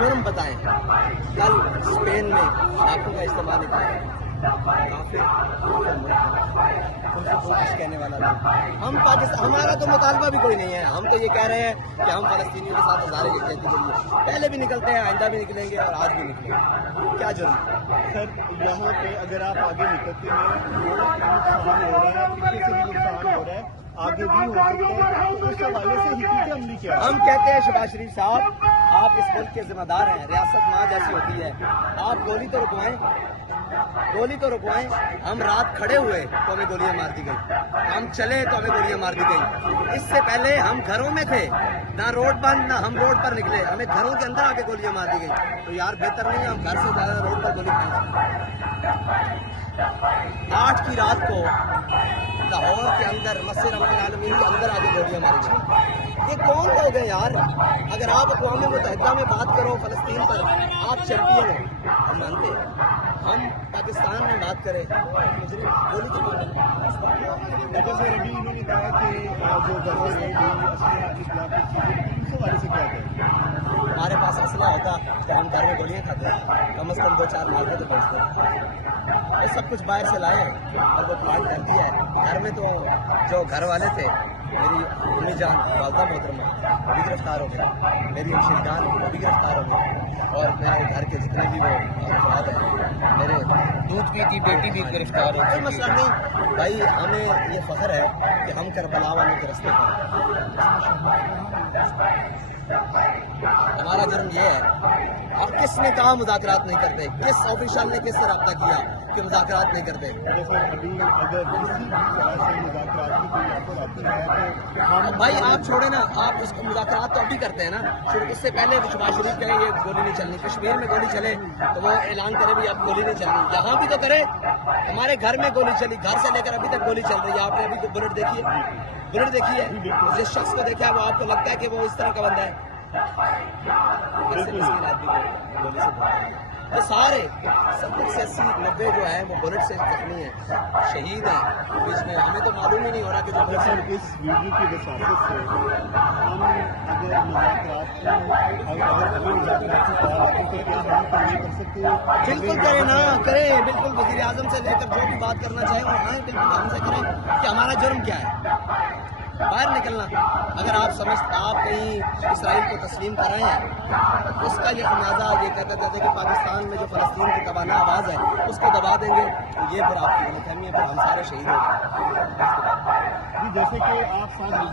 جرم بتائیں. کل اسپین میں لاکھوں کا استعمال نکلا ہے. کچھ کہنے والا نہیں. ہم پاکستان ہمارا تو مطالبہ بھی کوئی نہیں ہے. ہم تو یہ کہہ رہے ہیں کہ ہم فلسطینیوں کے ساتھ ہزارے یکجہتی کے لیے پہلے بھی نکلتے ہیں, آئندہ بھی نکلیں گے اور آج بھی نکلیں گے. کیا جرم سر یہاں پہ اگر آپ آگے نکلتے ہیں نقصان ہو رہا ہے, پیچھے سے بھی نقصان ہو رہا ہے, آگے بھی ہو سکتا ہے, تو اس حوالے سے حقیقت عملی کیا ہے؟ ہم کہتے ہیں شہباز شریف صاحب آپ اس ملک کے ذمہ دار ہیں. ریاست ماں جیسی ہوتی ہے. آپ گولی تو رکوائیں, گولی تو رکوائیں. ہم رات کھڑے ہوئے تو ہمیں گولیاں مار دی گئی, ہم چلے تو ہمیں گولیاں مار دی گئی. اس سے پہلے ہم گھروں میں تھے, نہ روڈ بند نہ ہم روڈ پر نکلے, ہمیں گھروں کے اندر آ کے گولیاں مار دی گئی. تو یار بہتر نہیں ہم گھر سے زیادہ روڈ پر گولی کھائیں. 8 کی رات کو لاہور کے اندر مسجد رحمت العالمین کے اندر آ کے گولیاں ماری گئی. یہ کون لوگ ہیں یار؟ اگر آپ اقوام متحدہ میں بات کرو فلسطین پر, آپ چیمپئن ہو, ہم مانتے ہیں. ہم پاکستان میں بات کریں گولی تو جیسے ابھی انہوں نے کہا کہ جو گھر سے اس حوالے سے کیا کہیں؟ ہمارے پاس اسلحہ ہوتا تو ہم گھر میں گولیاں کھاتے ہیں, کم از کم 2-4 مارتے تو پہنچتے. یہ سب کچھ باہر سے لائے ہیں اور وہ پلان کر دیا ہے. گھر میں تو جو گھر والے تھے, میری امی جان والدہ محترمہ وہ بھی گرفتار ہو گئے, میری شیردان وہ بھی گرفتار ہو گئے, اور میرے گھر کے جتنے بھی وہ افراد ہیں, میرے دودھ پیتی بیٹی بھی گرفتار ہو. کوئی مسئلہ نہیں بھائی, ہمیں یہ فخر ہے کہ ہم کربلا والوں کے رستے پر. ہمارا جرم یہ ہے. اور کس نے کہا مذاکرات نہیں کرتے؟ کس آفیشل نے کس سے رابطہ کیا کہ مذاکرات نہیں کرتے؟ جیسے ابھی اگر کسی بھی طرح سے مذاکرات کی کوئی آفر آتی ہے تو ہم بھائی آپ چھوڑے نا, آپ اس کو مذاکرات تو ابھی کرتے ہیں نا. اس سے پہلے شہباز شریف کہے یہ گولی نہیں چلنی, کشمیر میں گولی چلے تو وہ اعلان کرے بھی اب گولی نہیں چلنی. یہاں بھی تو کرے. ہمارے گھر میں گولی چلی, گھر سے لے کر ابھی تک گولی چل رہی ہے. آپ نے ابھی تو بلٹ دیکھی ہے, بلٹ دیکھی ہے, جس شخص کو دیکھا ہے وہ آپ کو لگتا ہے کہ وہ اس طرح کا بندہ ہے؟ سارے 70-80-90 جو ہے وہ بلٹ سے زخمی ہیں, شہید ہیں بیچ میں. ہمیں تو معلوم ہی نہیں ہو رہا کہ جو سر اس ویڈیو کی وساطت سے ہم اگر مذاکرات کی کر سکتے ہیں. بالکل کریں نا, کریں بالکل. وزیر اعظم سے لے کر جو بھی بات کرنا چاہیں وہ آئیں, بالکل ہم سے کریں کہ ہمارا جرم کیا ہے. باہر نکلنا. اگر آپ کہیں اسرائیل کو تسلیم کر رہے ہیں, اس کا یہ خمیازہ یہ کہتے تھے کہ پاکستان میں جو فلسطین کی تبانہ آواز ہے اس کو دبا دیں گے, یہ پھر آپ کی غلط فہمی ہے, پھر ہم سارے شہید ہو گئے. جیسے کہ آپ